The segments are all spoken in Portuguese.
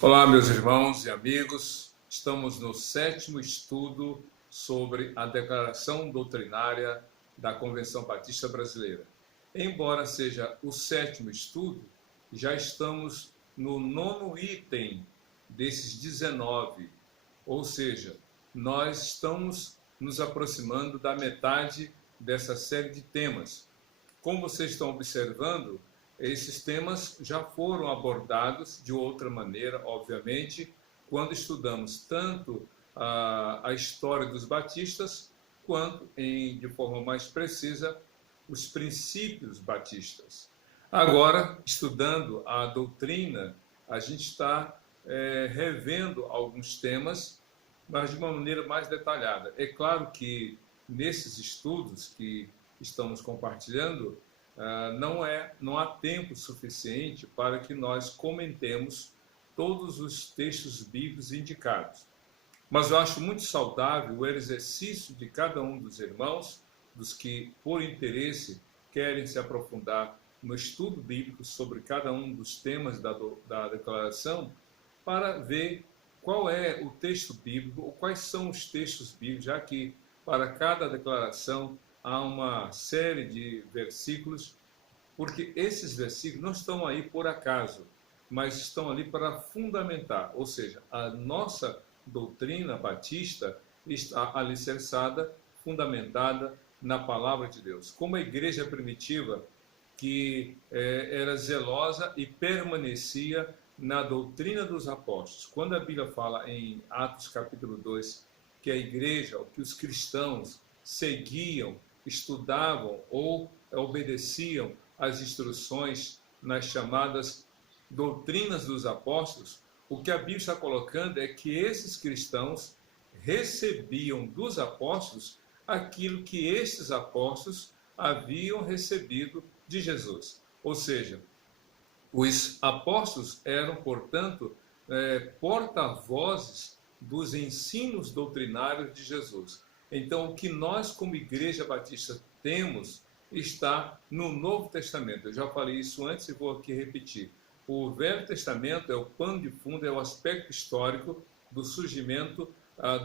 Olá, meus irmãos e amigos. Estamos no sétimo estudo sobre a declaração doutrinária da Convenção Batista Brasileira. Embora seja o sétimo estudo, já estamos no nono item desses 19, ou seja, nós estamos nos aproximando da metade dessa série de temas. Como vocês estão observando, esses temas já foram abordados de outra maneira, obviamente, quando estudamos tanto a história dos batistas, quanto, de forma mais precisa, os princípios batistas. Agora, estudando a doutrina, a gente está revendo alguns temas, mas de uma maneira mais detalhada. É claro que nesses estudos que estamos compartilhando, não há tempo suficiente para que nós comentemos todos os textos bíblicos indicados. Mas eu acho muito saudável o exercício de cada um dos irmãos, dos que, por interesse, querem se aprofundar no estudo bíblico sobre cada um dos temas da declaração, para ver qual é o texto bíblico, ou quais são os textos bíblicos, já que para cada declaração há uma série de versículos, porque esses versículos não estão aí por acaso, mas estão ali para fundamentar, ou seja, a nossa doutrina batista está alicerçada, fundamentada na palavra de Deus. Como a igreja primitiva, que era zelosa e permanecia na doutrina dos apóstolos. Quando a Bíblia fala em Atos capítulo 2, que a igreja, que os cristãos seguiam, estudavam ou obedeciam às instruções nas chamadas doutrinas dos apóstolos, o que a Bíblia está colocando é que esses cristãos recebiam dos apóstolos aquilo que estes apóstolos haviam recebido de Jesus. Ou seja, os apóstolos eram, portanto, porta-vozes dos ensinos doutrinários de Jesus. Então, o que nós, como Igreja Batista, temos está no Novo Testamento. Eu já falei isso antes e vou aqui repetir. O Velho Testamento é o pano de fundo, é o aspecto histórico do surgimento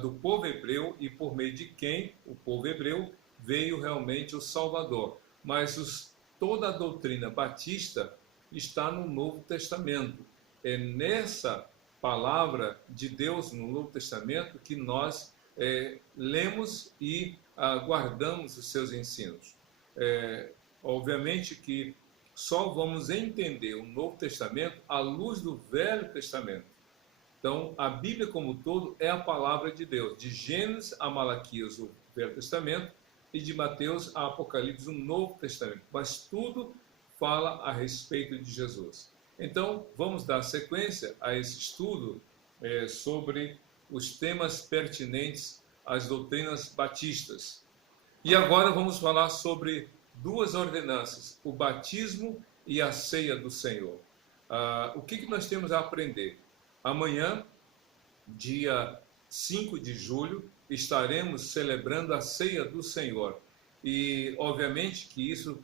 do povo hebreu e por meio de quem o povo hebreu veio realmente o Salvador. Mas toda a doutrina batista está no Novo Testamento. É nessa palavra de Deus no Novo Testamento que nós lemos e guardamos os seus ensinos. Obviamente que só vamos entender o Novo Testamento à luz do Velho Testamento. Então, a Bíblia como um todo é a palavra de Deus, de Gênesis a Malaquias, o Velho Testamento, e de Mateus a Apocalipse, o Novo Testamento. Mas tudo fala a respeito de Jesus. Então, vamos dar sequência a esse estudo sobre os temas pertinentes às doutrinas batistas. E agora vamos falar sobre duas ordenanças, o batismo e a ceia do Senhor. O que nós temos a aprender? Amanhã, dia 5 de julho, estaremos celebrando a ceia do Senhor. E, obviamente, que isso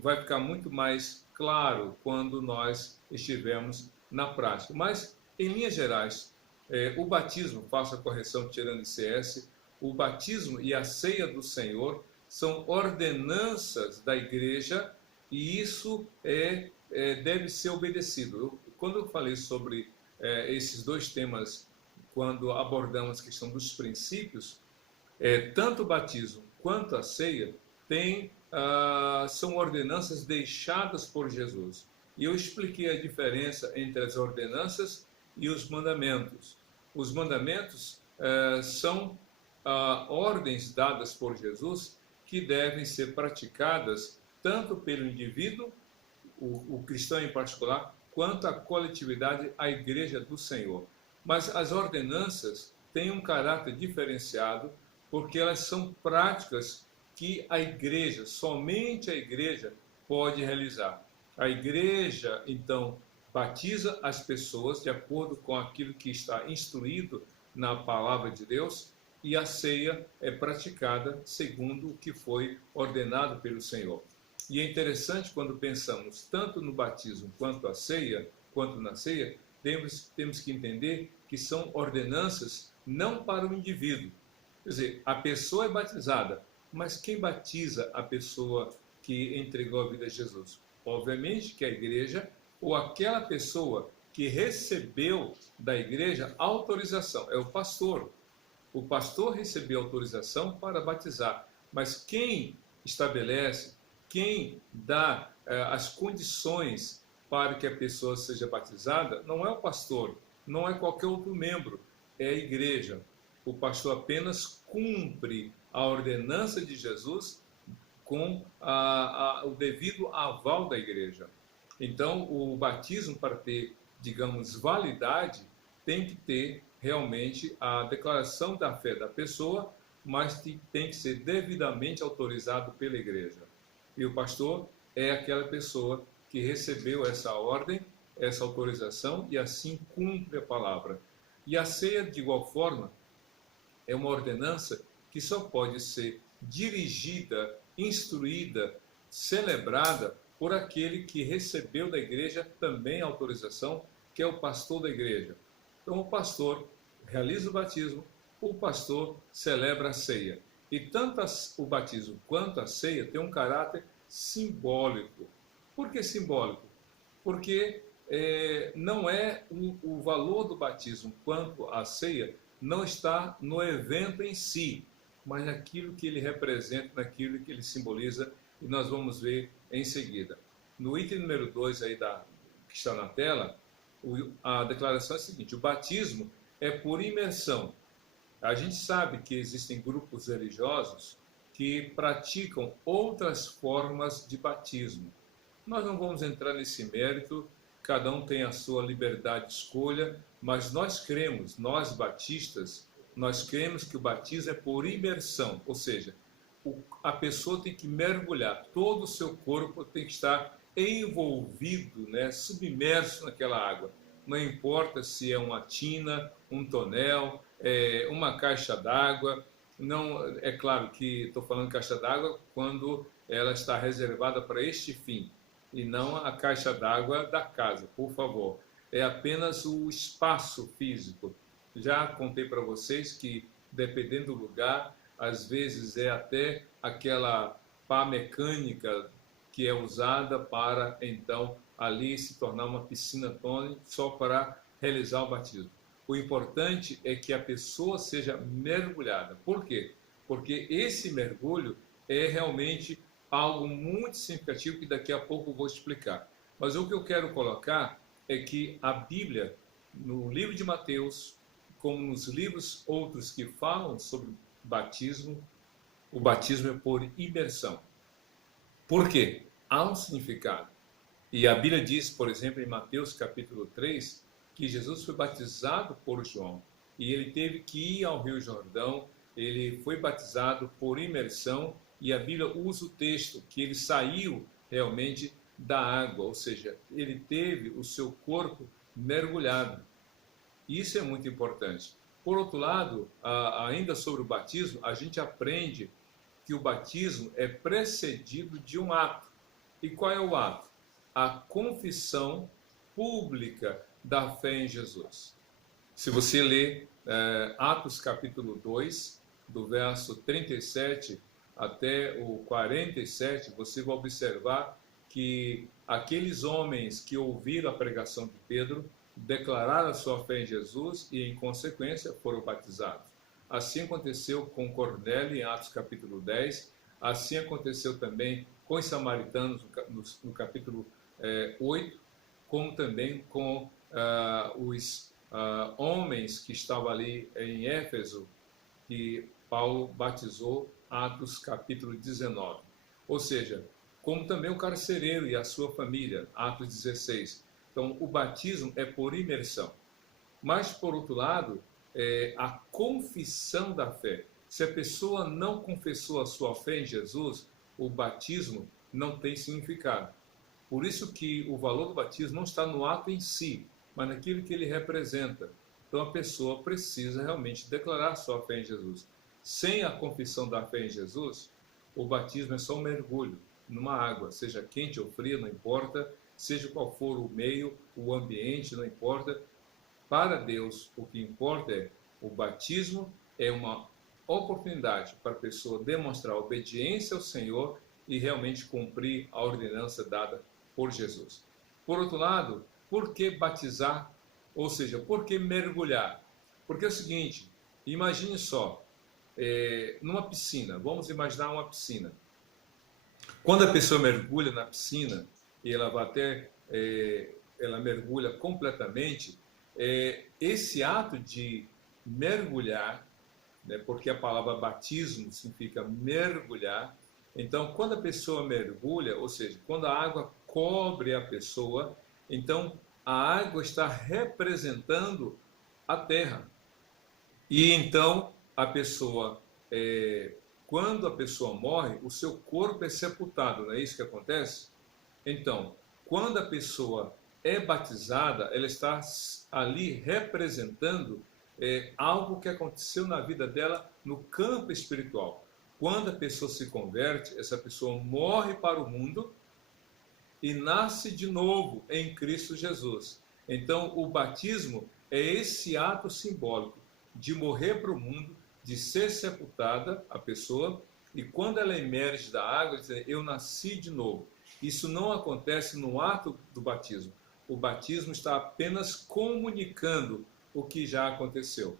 vai ficar muito mais claro quando nós estivermos na prática. Mas, em linhas gerais, o batismo, faço a correção tirando ICS, o batismo e a ceia do Senhor são ordenanças da igreja e isso deve ser obedecido. Quando eu falei sobre esses dois temas, quando abordamos a questão dos princípios, tanto o batismo quanto a ceia são ordenanças deixadas por Jesus. E eu expliquei a diferença entre as ordenanças e os mandamentos. Os mandamentos são ordens dadas por Jesus que devem ser praticadas tanto pelo indivíduo, o cristão em particular, quanto a coletividade, a igreja do Senhor. Mas as ordenanças têm um caráter diferenciado porque elas são práticas que a igreja, somente a igreja, pode realizar. A igreja, então, batiza as pessoas de acordo com aquilo que está instruído na palavra de Deus, e a ceia é praticada segundo o que foi ordenado pelo Senhor. E é interessante quando pensamos tanto no batismo quanto na ceia, temos que entender que são ordenanças não para o indivíduo. Quer dizer, a pessoa é batizada, mas quem batiza a pessoa que entregou a vida a Jesus? Obviamente que a igreja ou aquela pessoa que recebeu da igreja autorização, é o pastor. O pastor recebeu autorização para batizar, mas quem estabelece, quem dá as condições para que a pessoa seja batizada, não é o pastor, não é qualquer outro membro, é a igreja. O pastor apenas cumpre a ordenança de Jesus com o devido aval da igreja. Então, o batismo, para ter, digamos, validade, tem que ter realmente a declaração da fé da pessoa, mas tem que ser devidamente autorizado pela igreja. E o pastor é aquela pessoa que recebeu essa ordem, essa autorização, e assim cumpre a palavra. E a ceia, de igual forma, é uma ordenança que só pode ser dirigida, instruída, celebrada por aquele que recebeu da igreja também a autorização, que é o pastor da igreja. Então, o pastor realiza o batismo, o pastor celebra a ceia. E tanto o batismo quanto a ceia tem um caráter simbólico. Por que simbólico? Porque não é o valor do batismo quanto a ceia não está no evento em si, mas naquilo que ele representa, naquilo que ele simboliza, e nós vamos ver em seguida. No item número 2 aí que está na tela, a declaração é a seguinte: o batismo é por imersão. A gente sabe que existem grupos religiosos que praticam outras formas de batismo. Nós não vamos entrar nesse mérito, cada um tem a sua liberdade de escolha, mas nós cremos, nós batistas, nós cremos que o batismo é por imersão, ou seja, a pessoa tem que mergulhar, todo o seu corpo tem que estar envolvido, né, submerso naquela água. Não importa se é uma tina, um tonel, uma caixa d'água. Não, é claro que estou falando caixa d'água quando ela está reservada para este fim, e não a caixa d'água da casa, por favor. É apenas o espaço físico. Já contei para vocês que, dependendo do lugar, às vezes é até aquela pá mecânica que é usada para, então, ali se tornar uma piscina tônica só para realizar o batismo. O importante é que a pessoa seja mergulhada. Por quê? Porque esse mergulho é realmente algo muito significativo que daqui a pouco eu vou explicar. Mas o que eu quero colocar é que a Bíblia, no livro de Mateus, como nos livros outros que falam sobre batismo, o batismo é por imersão. Por quê? Há um significado. E a Bíblia diz, por exemplo, em Mateus capítulo 3, que Jesus foi batizado por João. E ele teve que ir ao Rio Jordão, ele foi batizado por imersão, e a Bíblia usa o texto que ele saiu realmente da água, ou seja, ele teve o seu corpo mergulhado. Isso é muito importante. Por outro lado, ainda sobre o batismo, a gente aprende que o batismo é precedido de um ato. E qual é o ato? A confissão pública da fé em Jesus. Se você ler Atos capítulo 2, do verso 37 até o 47, você vai observar que aqueles homens que ouviram a pregação de Pedro declararam a sua fé em Jesus e, em consequência, foram batizados. Assim aconteceu com Cornélio em Atos capítulo 10, assim aconteceu também com os samaritanos no capítulo 8, como também com os homens que estavam ali em Éfeso, que Paulo batizou, Atos capítulo 19. Ou seja, como também o carcereiro e a sua família, Atos 16. Então, o batismo é por imersão. Mas, por outro lado, a confissão da fé. Se a pessoa não confessou a sua fé em Jesus, o batismo não tem significado. Por isso que o valor do batismo não está no ato em si, mas naquilo que ele representa. Então, a pessoa precisa realmente declarar sua fé em Jesus. Sem a confissão da fé em Jesus, o batismo é só um mergulho numa água, seja quente ou fria, não importa, seja qual for o meio, o ambiente, não importa, para Deus, o que importa é o batismo é uma oportunidade para a pessoa demonstrar obediência ao Senhor e realmente cumprir a ordenança dada por Jesus. Por outro lado, por que batizar? Ou seja, por que mergulhar? Porque é o seguinte, imagine só, numa piscina, vamos imaginar uma piscina. Quando a pessoa mergulha na piscina, e ela vai até, ela mergulha completamente, esse ato de mergulhar, né, porque a palavra batismo significa mergulhar, então quando a pessoa mergulha, ou seja, quando a água cobre a pessoa, então a água está representando a terra. E então a pessoa, quando a pessoa morre, o seu corpo é sepultado, não é isso que acontece? Então, quando a pessoa é batizada, ela está ali representando algo que aconteceu na vida dela no campo espiritual. Quando a pessoa se converte, essa pessoa morre para o mundo e nasce de novo em Cristo Jesus. Então, o batismo é esse ato simbólico de morrer para o mundo, de ser sepultada a pessoa, e quando ela emerge da água, diz, eu nasci de novo. Isso não acontece no ato do batismo. O batismo está apenas comunicando o que já aconteceu.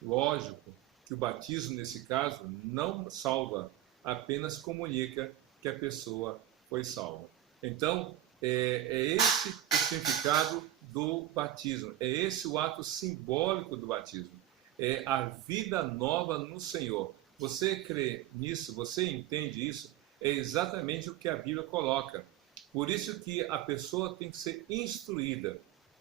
Lógico que o batismo, nesse caso, não salva, apenas comunica que a pessoa foi salva. Então, é esse o significado do batismo, é esse o ato simbólico do batismo, é a vida nova no Senhor. Você crê nisso, você entende isso, é exatamente o que a Bíblia coloca. Por isso que a pessoa tem que ser instruída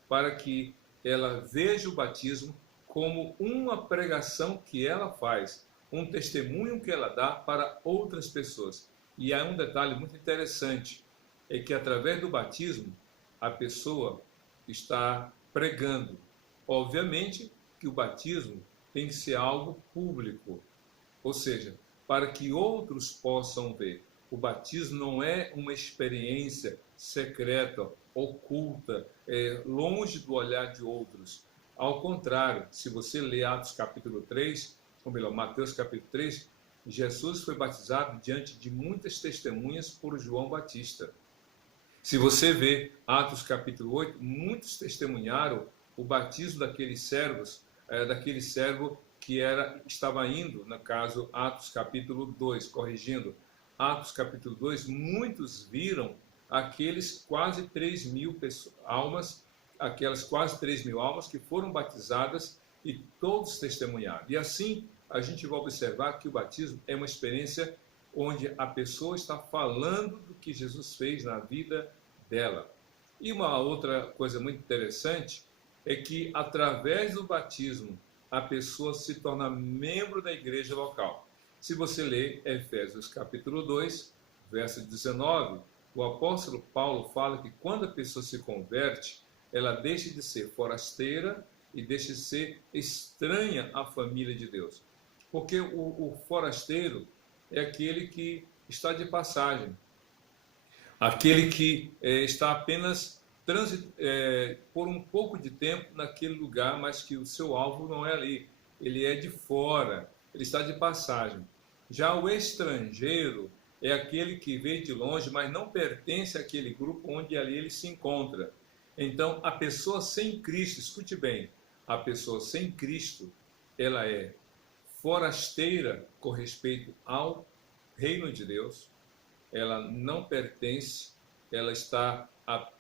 para que ela veja o batismo como uma pregação que ela faz, um testemunho que ela dá para outras pessoas. E há um detalhe muito interessante, é que através do batismo a pessoa está pregando. Obviamente que o batismo tem que ser algo público, ou seja, para que outros possam ver. O batismo não é uma experiência secreta, oculta, longe do olhar de outros. Ao contrário, se você ler Atos capítulo 3, ou melhor, Mateus capítulo 3, Jesus foi batizado diante de muitas testemunhas por João Batista. Se você vê Atos capítulo 8, muitos testemunharam o batismo daqueles servos, daquele servo que estava indo, no caso Atos capítulo 2, corrigindo, Atos capítulo 2, muitos viram aqueles quase 3.000 almas, aquelas quase 3.000 almas que foram batizadas e todos testemunharam. E assim a gente vai observar que o batismo é uma experiência onde a pessoa está falando do que Jesus fez na vida dela. E uma outra coisa muito interessante é que através do batismo a pessoa se torna membro da igreja local. Se você ler Efésios capítulo 2, verso 19, o apóstolo Paulo fala que quando a pessoa se converte, ela deixa de ser forasteira e deixa de ser estranha à família de Deus. Porque o forasteiro é aquele que está de passagem, aquele que está apenas por um pouco de tempo naquele lugar, mas que o seu alvo não é ali, ele é de fora, ele está de passagem. Já o estrangeiro é aquele que veio de longe, mas não pertence àquele grupo onde ali ele se encontra. Então, a pessoa sem Cristo, escute bem, a pessoa sem Cristo, ela é forasteira com respeito ao reino de Deus, ela não pertence, ela está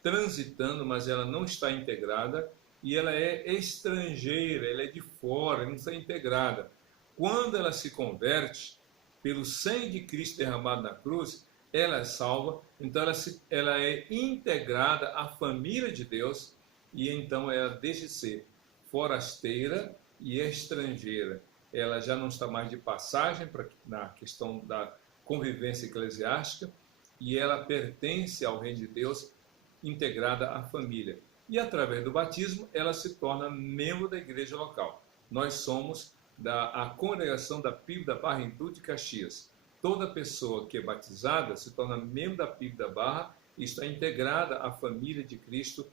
transitando, mas ela não está integrada, e ela é estrangeira, ela é de fora, não está integrada. Quando ela se converte, pelo sangue de Cristo derramado na cruz, ela é salva, então ela é integrada à família de Deus, e então ela deixa de ser forasteira e estrangeira. Ela já não está mais de passagem na questão da convivência eclesiástica, e ela pertence ao reino de Deus, integrada à família. E através do batismo, ela se torna membro da igreja local. Nós somos a congregação da PIB da Barra em Duque de Caxias. Toda pessoa que é batizada se torna membro da PIB da Barra e está integrada à família de Cristo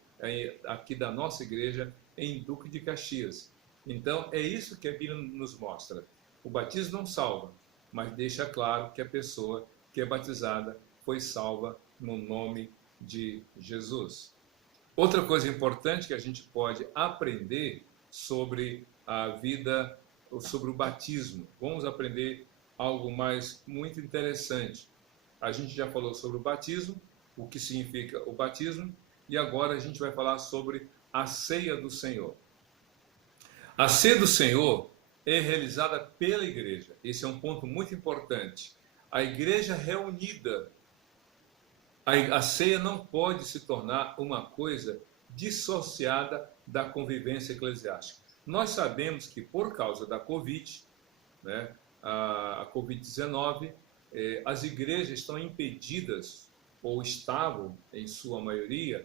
aqui da nossa igreja em Duque de Caxias. Então, é isso que a Bíblia nos mostra. O batismo não salva, mas deixa claro que a pessoa que é batizada foi salva no nome de Jesus. Outra coisa importante que a gente pode aprender sobre a vida, sobre o batismo. Vamos aprender algo mais muito interessante. A gente já falou sobre o batismo, o que significa o batismo, e agora a gente vai falar sobre a ceia do Senhor. A ceia do Senhor é realizada pela igreja. Esse é um ponto muito importante. A igreja reunida. A ceia não pode se tornar uma coisa dissociada da convivência eclesiástica. Nós sabemos que por causa da Covid, né, a Covid-19, as igrejas estão impedidas, ou estavam, em sua maioria,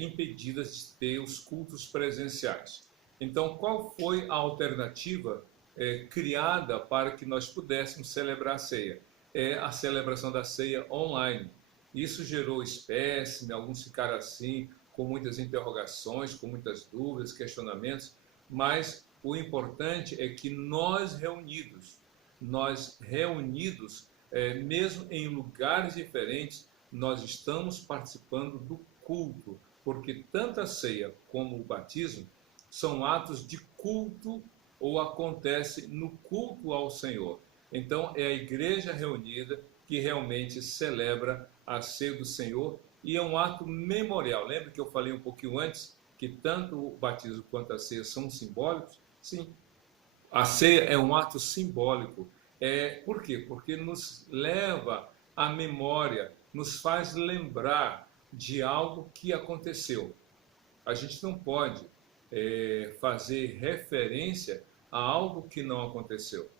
impedidas de ter os cultos presenciais. Então, qual foi a alternativa criada para que nós pudéssemos celebrar a ceia? É a celebração da ceia online. Isso gerou espécime, alguns ficaram assim, com muitas interrogações, com muitas dúvidas, questionamentos, mas o importante é que nós reunidos, mesmo em lugares diferentes, nós estamos participando do culto, porque tanto a ceia como o batismo são atos de culto ou acontece no culto ao Senhor. Então, é a igreja reunida que realmente celebra a ceia do Senhor e é um ato memorial. Lembra que eu falei um pouquinho antes que tanto o batismo quanto a ceia são simbólicos? Sim, a ceia é um ato simbólico. Por quê? Porque nos leva à memória, nos faz lembrar de algo que aconteceu. A gente não pode fazer referência a algo que não aconteceu.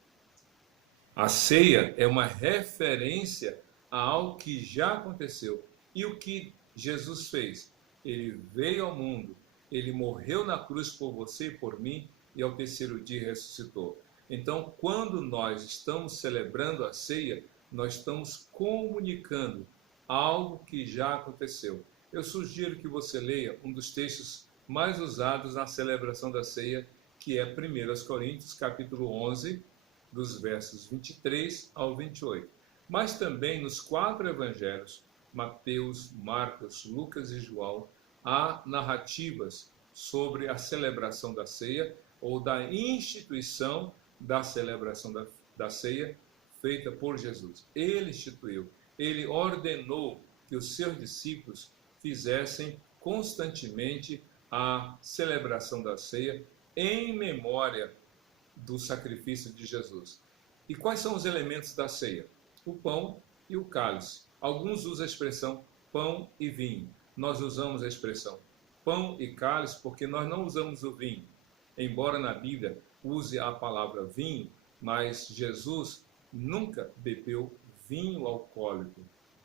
A ceia é uma referência a algo que já aconteceu. E o que Jesus fez? Ele veio ao mundo, ele morreu na cruz por você e por mim, e ao terceiro dia ressuscitou. Então, quando nós estamos celebrando a ceia, nós estamos comunicando algo que já aconteceu. Eu sugiro que você leia um dos textos mais usados na celebração da ceia, que é 1 Coríntios, capítulo 11, dos versos 23 ao 28. Mas também nos 4 evangelhos, Mateus, Marcos, Lucas e João, há narrativas sobre a celebração da ceia ou da instituição da celebração da ceia feita por Jesus. Ele instituiu, ele ordenou que os seus discípulos fizessem constantemente a celebração da ceia em memória do sacrifício de Jesus. E quais são os elementos da ceia? O pão e o cálice. Alguns usam a expressão pão e vinho. Nós usamos a expressão pão e cálice porque nós não usamos o vinho. Embora na Bíblia use a palavra vinho, mas Jesus nunca bebeu vinho alcoólico,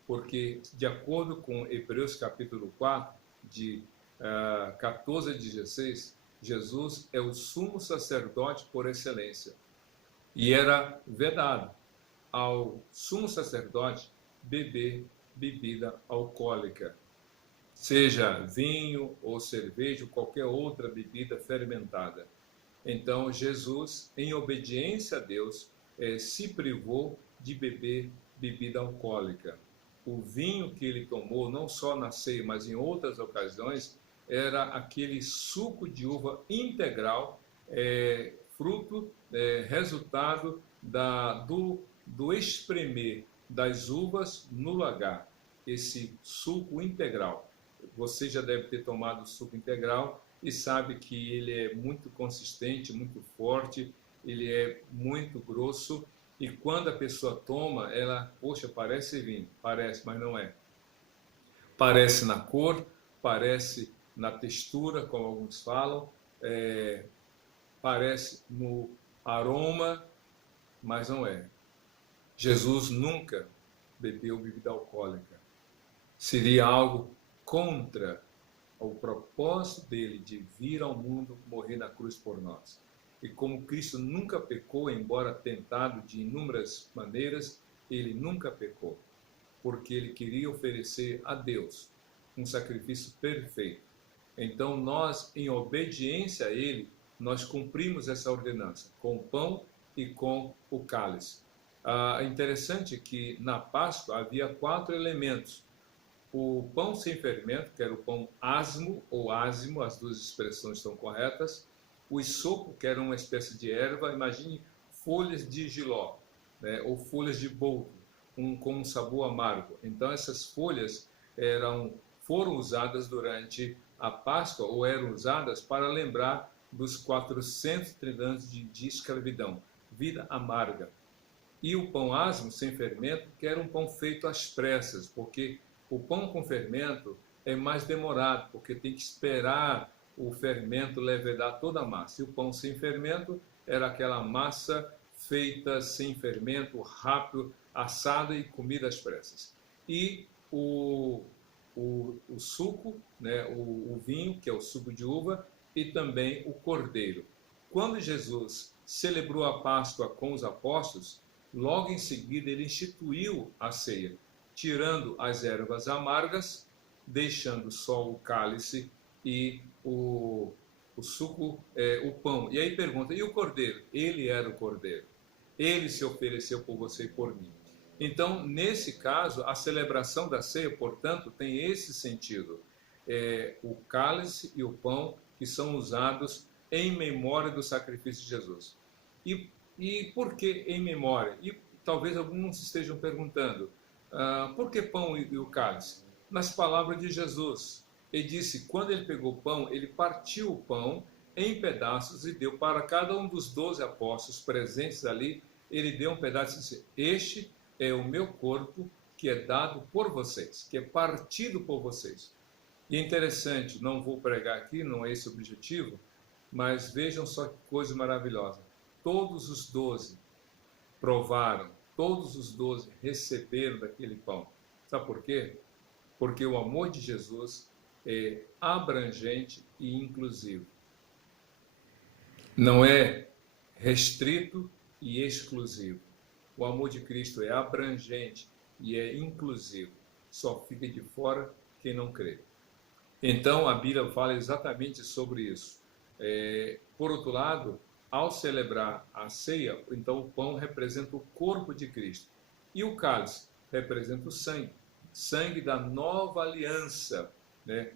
porque de acordo com Hebreus capítulo 4, de 14 a 16, Jesus é o sumo sacerdote por excelência. E era vedado ao sumo sacerdote beber bebida alcoólica, seja vinho ou cerveja ou qualquer outra bebida fermentada. Então Jesus, em obediência a Deus, se privou de beber bebida alcoólica. O vinho que ele tomou, não só na ceia, mas em outras ocasiões, era aquele suco de uva integral, resultado do espremer das uvas no lagar, esse suco integral. Você já deve ter tomado o suco integral e sabe que ele é muito consistente, muito forte, ele é muito grosso, e quando a pessoa toma, ela, poxa, parece vinho, parece, mas não é. Parece na cor, parece na textura, como alguns falam, parece no aroma, mas não é. Jesus nunca bebeu bebida alcoólica. Seria algo contra o propósito dele de vir ao mundo morrer na cruz por nós. E como Cristo nunca pecou, embora tentado de inúmeras maneiras, ele nunca pecou, porque ele queria oferecer a Deus um sacrifício perfeito. Então nós, em obediência a ele, nós cumprimos essa ordenança, com o pão e com o cálice. É interessante que na Páscoa havia 4 elementos. O pão sem fermento, que era o pão asmo ou ázimo, as duas expressões estão corretas. O isopo, que era uma espécie de erva, imagine folhas de jiló, né, ou folhas de boldo, com um sabor amargo. Então essas folhas foram usadas durante a Páscoa, ou eram usadas para lembrar dos 430 anos de escravidão, vida amarga. E o pão asmo, sem fermento, que era um pão feito às pressas, porque o pão com fermento é mais demorado, porque tem que esperar o fermento levedar toda a massa. E o pão sem fermento era aquela massa feita sem fermento, rápido, assada e comida às pressas. E o suco, né, o vinho, que é o suco de uva, e também o cordeiro. Quando Jesus celebrou a Páscoa com os apóstolos, logo em seguida ele instituiu a ceia, tirando as ervas amargas, deixando só o cálice e o suco, o pão. E aí pergunta, e o cordeiro? Ele era o cordeiro. Ele se ofereceu por você e por mim. Então, nesse caso, a celebração da ceia, portanto, tem esse sentido. O cálice e o pão que são usados em memória do sacrifício de Jesus. E por que em memória? E talvez alguns estejam perguntando, por que pão e o cálice? Nas palavras de Jesus, ele disse, quando ele pegou o pão, ele partiu o pão em pedaços e deu para cada um dos 12 apóstolos presentes ali, ele deu um pedaço e disse, este é o meu corpo que é dado por vocês, que é partido por vocês. E é interessante, não vou pregar aqui, não é esse o objetivo, mas vejam só que coisa maravilhosa. Todos os 12 provaram, todos os 12 receberam daquele pão. Sabe por quê? Porque o amor de Jesus é abrangente e inclusivo. Não é restrito e exclusivo. O amor de Cristo é abrangente e é inclusivo. Só fica de fora quem não crê. Então a Bíblia fala exatamente sobre isso. Por outro lado, ao celebrar a ceia, então o pão representa o corpo de Cristo. E o cálice representa o sangue. Sangue da nova aliança. Né?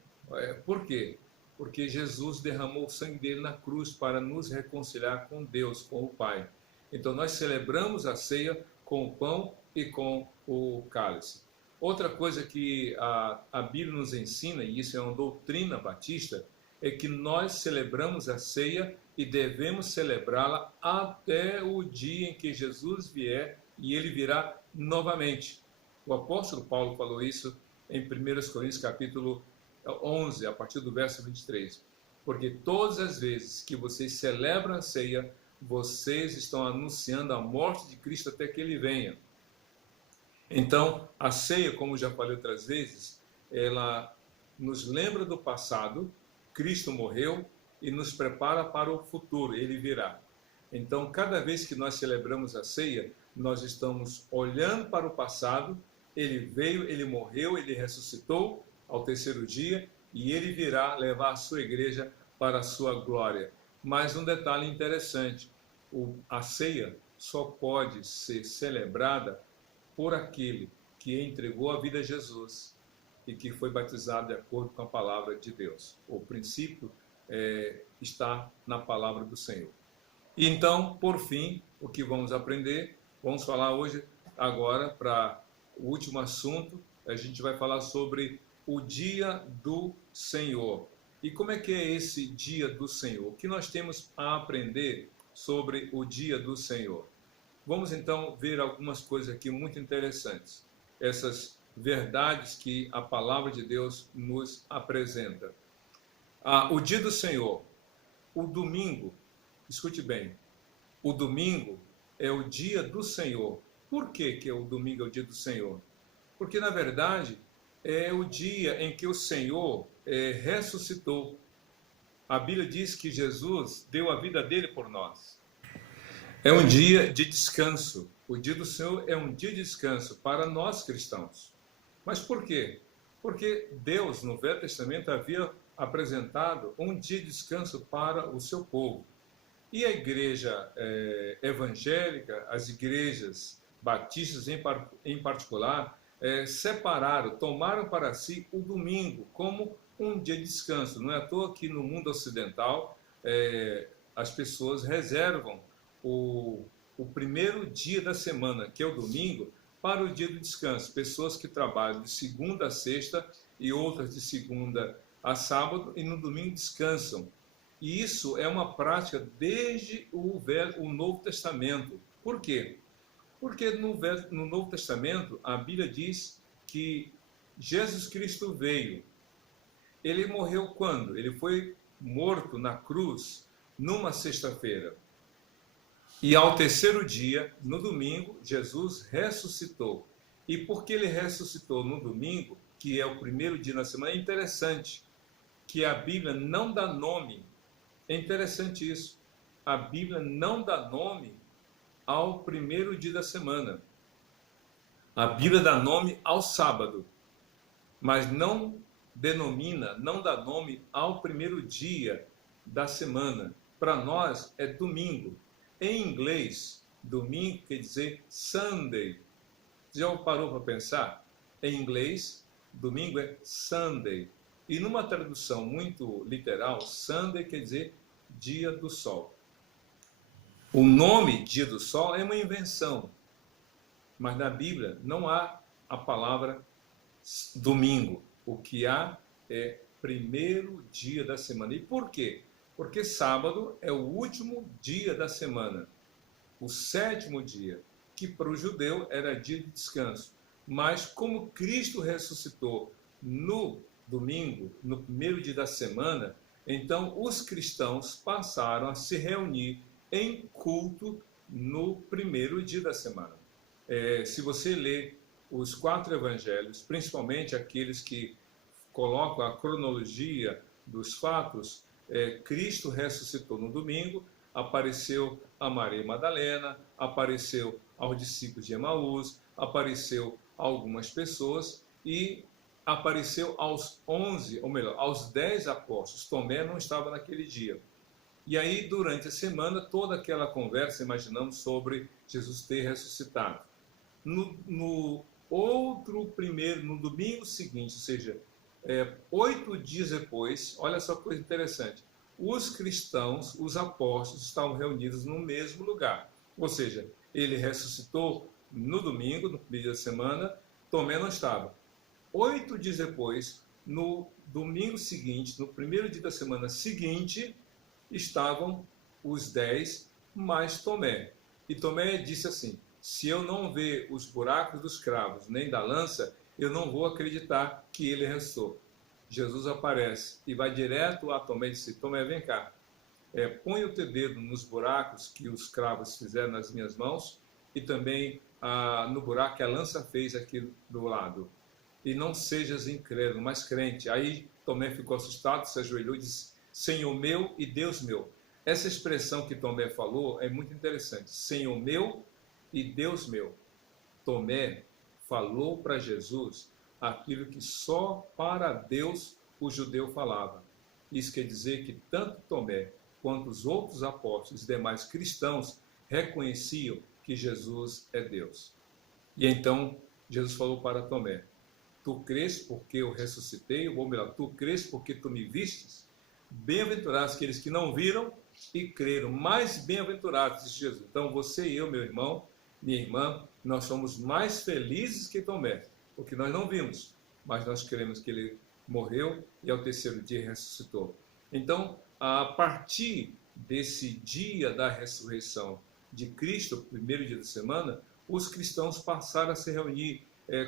Por quê? Porque Jesus derramou o sangue dele na cruz para nos reconciliar com Deus, com o Pai. Então nós celebramos a ceia com o pão e com o cálice. Outra coisa que a Bíblia nos ensina, e isso é uma doutrina batista, é que nós celebramos a ceia e devemos celebrá-la até o dia em que Jesus vier e ele virá novamente. O apóstolo Paulo falou isso em 1 Coríntios capítulo 11, a partir do verso 23. Porque todas as vezes que vocês celebram a ceia, vocês estão anunciando a morte de Cristo até que ele venha. Então, a ceia, como já falei outras vezes, ela nos lembra do passado, Cristo morreu, e nos prepara para o futuro, ele virá. Então, cada vez que nós celebramos a ceia, nós estamos olhando para o passado, ele veio, ele morreu, ele ressuscitou ao terceiro dia, e ele virá levar a sua igreja para a sua glória. Mas um detalhe interessante, a ceia só pode ser celebrada por aquele que entregou a vida a Jesus e que foi batizado de acordo com a palavra de Deus. O princípio está na palavra do Senhor. E então, por fim, o que vamos aprender? Vamos falar hoje, agora, para o último assunto, a gente vai falar sobre o dia do Senhor. E como é que é esse dia do Senhor? O que nós temos a aprender sobre o dia do Senhor? Vamos então ver algumas coisas aqui muito interessantes. Essas verdades que a palavra de Deus nos apresenta. O dia do Senhor, o domingo, escute bem, o domingo é o dia do Senhor. Por que o domingo é o dia do Senhor? Porque, na verdade, é o dia em que o Senhor ressuscitou. A Bíblia diz que Jesus deu a vida dele por nós. É um dia de descanso. O dia do Senhor é um dia de descanso para nós cristãos. Mas por quê? Porque Deus, no Velho Testamento, havia apresentado um dia de descanso para o seu povo. E a igreja evangélica, as igrejas batistas em particular, separaram, tomaram para si o domingo como um dia de descanso. Não é à toa que no mundo ocidental as pessoas reservam o primeiro dia da semana, que é o domingo, para o dia do descanso. Pessoas que trabalham de segunda a sexta e outras de segunda a sábado e no domingo descansam. E isso é uma prática desde o Novo Testamento. Por quê? Porque no Novo Testamento a Bíblia diz que Jesus Cristo veio. Ele morreu quando? Ele foi morto na cruz numa sexta-feira. E ao terceiro dia, no domingo, Jesus ressuscitou. E porque ele ressuscitou no domingo, que é o primeiro dia da semana, é interessante que a Bíblia não dá nome. É interessante isso. A Bíblia não dá nome ao primeiro dia da semana. A Bíblia dá nome ao sábado, mas não denomina, não dá nome ao primeiro dia da semana. Para nós é domingo. Em inglês, domingo quer dizer Sunday. Já parou para pensar? Em inglês, domingo é Sunday. E numa tradução muito literal, Sunday quer dizer dia do sol. O nome dia do sol é uma invenção, mas na Bíblia não há a palavra domingo. O que há é primeiro dia da semana. E por quê? Porque sábado é o último dia da semana, o sétimo dia, que para o judeu era dia de descanso. Mas como Cristo ressuscitou no domingo, no primeiro dia da semana, então os cristãos passaram a se reunir em culto no primeiro dia da semana. Se você lê os 4 evangelhos, principalmente aqueles que colocam a cronologia dos fatos, Cristo ressuscitou no domingo, apareceu a Maria Madalena, apareceu aos discípulos de Emaús, apareceu a algumas pessoas e apareceu aos 11, ou melhor, aos 10 apóstolos. Tomé não estava naquele dia. E aí, durante a semana, toda aquela conversa, imaginamos, sobre Jesus ter ressuscitado. No domingo seguinte, ou seja, 8 dias depois, olha só que coisa interessante, os cristãos, os apóstolos, estavam reunidos no mesmo lugar. Ou seja, ele ressuscitou no domingo, no primeiro dia da semana, Tomé não estava. 8 dias depois, no domingo seguinte, no primeiro dia da semana seguinte, estavam os 10 mais Tomé. E Tomé disse assim: se eu não ver os buracos dos cravos nem da lança, eu não vou acreditar que ele ressuscitou. Jesus aparece e vai direto a Tomé e disse: Tomé, vem cá, põe o teu dedo nos buracos que os cravos fizeram nas minhas mãos e também no buraco que a lança fez aqui do lado. E não sejas incrédulo, mas crente. Aí Tomé ficou assustado, se ajoelhou e disse: Senhor meu e Deus meu. Essa expressão que Tomé falou é muito interessante. Senhor meu e Deus meu. Tomé falou para Jesus aquilo que só para Deus o judeu falava. Isso quer dizer que tanto Tomé quanto os outros apóstolos e demais cristãos reconheciam que Jesus é Deus. E então Jesus falou para Tomé: tu crês porque eu ressuscitei, ou melhor, tu crês porque tu me vistes? Bem-aventurados aqueles que não viram e creram, mais bem-aventurados, disse Jesus. Então você e eu, meu irmão, minha irmã, nós somos mais felizes que Tomé, porque nós não vimos, mas nós cremos que ele morreu e ao terceiro dia ressuscitou. Então, a partir desse dia da ressurreição de Cristo, primeiro dia da semana, os cristãos passaram a se reunir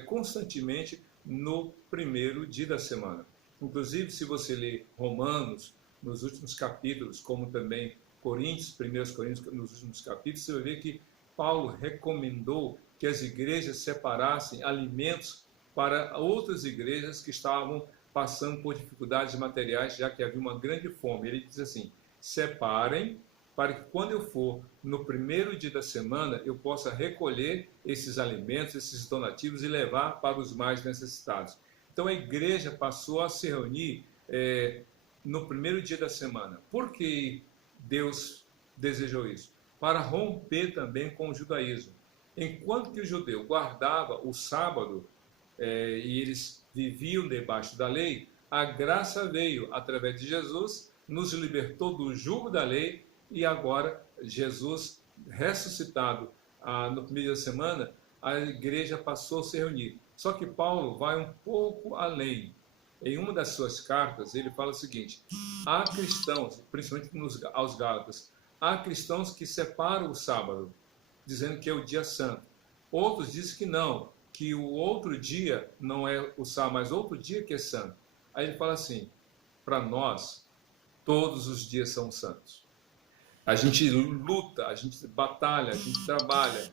constantemente no primeiro dia da semana. Inclusive, se você ler Romanos, nos últimos capítulos, como também Coríntios, 1 Coríntios, nos últimos capítulos, você vai ver que Paulo recomendou que as igrejas separassem alimentos para outras igrejas que estavam passando por dificuldades materiais, já que havia uma grande fome. Ele diz assim: separem para que quando eu for no primeiro dia da semana, eu possa recolher esses alimentos, esses donativos e levar para os mais necessitados. Então a igreja passou a se reunir no primeiro dia da semana. Por que Deus desejou isso? Para romper também com o judaísmo. Enquanto que o judeu guardava o sábado e eles viviam debaixo da lei, a graça veio através de Jesus, nos libertou do jugo da lei, e agora Jesus ressuscitado no primeiro dia da semana, a igreja passou a se reunir. Só que Paulo vai um pouco além. Em uma das suas cartas, ele fala o seguinte: há cristãos, principalmente aos Gálatas, há cristãos que separam o sábado, dizendo que é o dia santo. Outros dizem que não, que o outro dia não é o sábado, mas outro dia que é santo. Aí ele fala assim: para nós, todos os dias são santos. A gente luta, a gente batalha, a gente trabalha,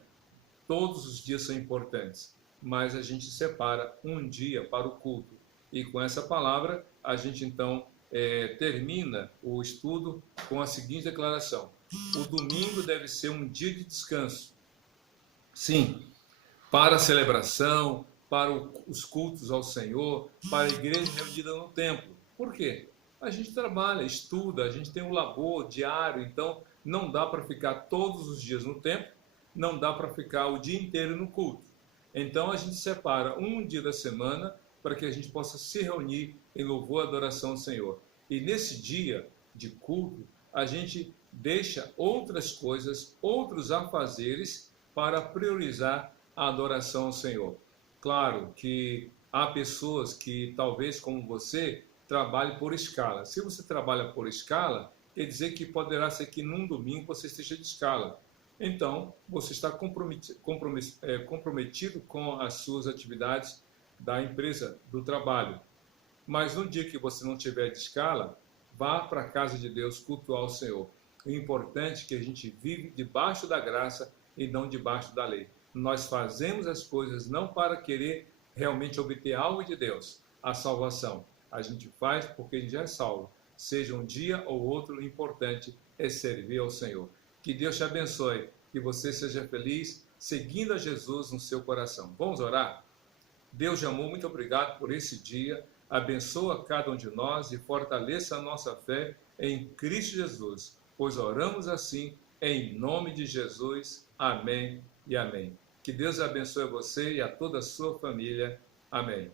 todos os dias são importantes, mas a gente separa um dia para o culto. E com essa palavra, a gente então termina o estudo com a seguinte declaração: o domingo deve ser um dia de descanso. Sim, para a celebração, para os cultos ao Senhor, para a igreja reunida no templo. Por quê? A gente trabalha, estuda, a gente tem um labor diário, então não dá para ficar todos os dias no templo, não dá para ficar o dia inteiro no culto. Então a gente separa um dia da semana para que a gente possa se reunir em louvor e adoração ao Senhor. E nesse dia de culto, a gente deixa outras coisas, outros afazeres para priorizar a adoração ao Senhor. Claro que há pessoas que talvez como você trabalhe por escala. Se você trabalha por escala, quer dizer que poderá ser que num domingo você esteja de escala. Então, você está comprometido com as suas atividades da empresa, do trabalho. Mas no dia que você não tiver de escala, vá para a casa de Deus cultuar o Senhor. O importante é que a gente vive debaixo da graça e não debaixo da lei. Nós fazemos as coisas não para querer realmente obter algo de Deus, a salvação. A gente faz porque a gente já é salvo. Seja um dia ou outro, o importante é servir ao Senhor. Que Deus te abençoe, que você seja feliz seguindo a Jesus no seu coração. Vamos orar? Deus de amor, muito obrigado por esse dia. Abençoa cada um de nós e fortaleça a nossa fé em Cristo Jesus, pois oramos assim em nome de Jesus. Amém e amém. Que Deus abençoe você e a toda a sua família. Amém.